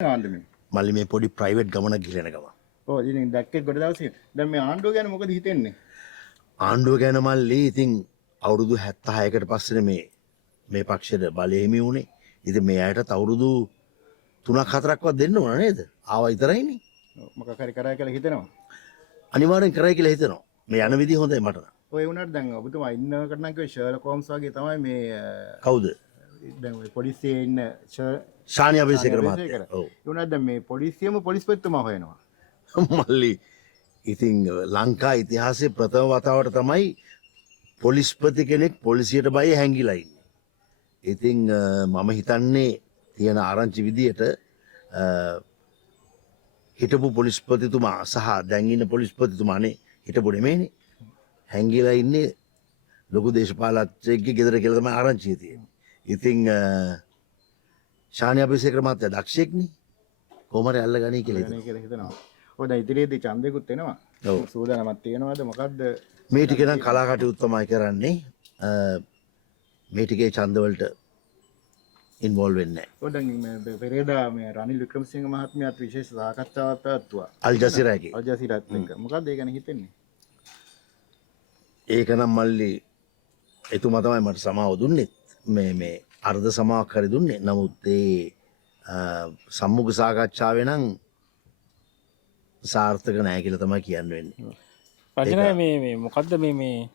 ආණ්ඩුවේ. මල්ලි මේ පොඩි ප්‍රයිවට් ගමනක් ගිහලා යන ගමන්. ඔව් ඉතින් දැක්කේ ගොඩ දවසේ. දැන් මේ ආණ්ඩුව ගැන මොකද හිතෙන්නේ? ආණ්ඩුව ගැන මල්ලි ඉතින් අවුරුදු 76කට පස්සේ මේ පක්ෂයට බලය හිමි වුණේ. ඉතින් මේ අයටත් අවුරුදු 3ක් 4ක්වත් දෙන්න ඕන නේද? ආවා විතරයිනේ. මොකක් හරි කරා කියලා හිතෙනවා. අනිවාර්යෙන් කරයි කියලා හිතනවා. මේ යන විදිහ හොඳයි මට නම්. ඔය වුණාට දැන් ඔබතුමා ඉන්නකට නම් කිව්වේ ෂර්ලොක් හෝම්ස් වගේ තමයි මේ කවුද? දැන් ඔය පොලිසියේ ඉන්න ශානි අබේසේකර මහත්තයා. ඔව්. ඒ වුණාට දැන් මේ පොලිසියම පොලිස්පතිතුමා හොයනවා. මල්ලි ඉතින් ලංකා ඉතිහාසයේ ප්‍රථම වතාවට තමයි පොලිස්පති කෙනෙක් පොලිසියට බය හැංගිලා ඉන්නේ. ඉතින් මම හිතන්නේ තියෙන ආරංචි විදියට හිටපු පොලිස්පතිතුමා සහ දැන් ඉන්න පොලිස්පතිතුමානේ හිටපු නෙමෙයිනේ හැංගිලා ඉන්නේ ලොකු දේශපාලකයෙක්ගේ ගෙදර කියලා තමයි ආරංචිය තියෙන්නේ. ඉතින් ශානි අබේසේකර මහත්තයා දක්ෂයෙක්නේ. කොහොම හරි අල්ලගනී කියලා හිතනවා. ඔය දැන් ඉදිරියේදී ඡන්දෙකුත් එනවා. ඔව්. සූදානමක් තියෙනවද මොකද්ද? මේ ටික නම් කලා කටයුතු තමයි කරන්නේ. මේ ටිකේ ඡන්ද වලට ඉන්වෝල්ව් වෙන්නේ නැහැ. ඔය දැන් මේ පෙරේදා මේ රනිල් වික්‍රමසිංහ මහත්මයාත් විශේෂ සාකච්ඡාවක් පැවැත්තුවා. අල් ජසීරා එකේ. අල් ජසීරාත් එක්ක. මොකද්ද ඒ ගැන හිතෙන්නේ? ඒක නම් මල්ලි එතුමා තමයි මට සමාව දුන්නෙත්. මේ අර්ධ සමාවක් හරි දුන්නේ. නමුත් ඒ සම්මුඛ සාකච්ඡාවේ නම් සාර්ථක නැහැ කියලා තමයි කියන්න වෙන්නේ. රජනය මේ මොකද්ද මේ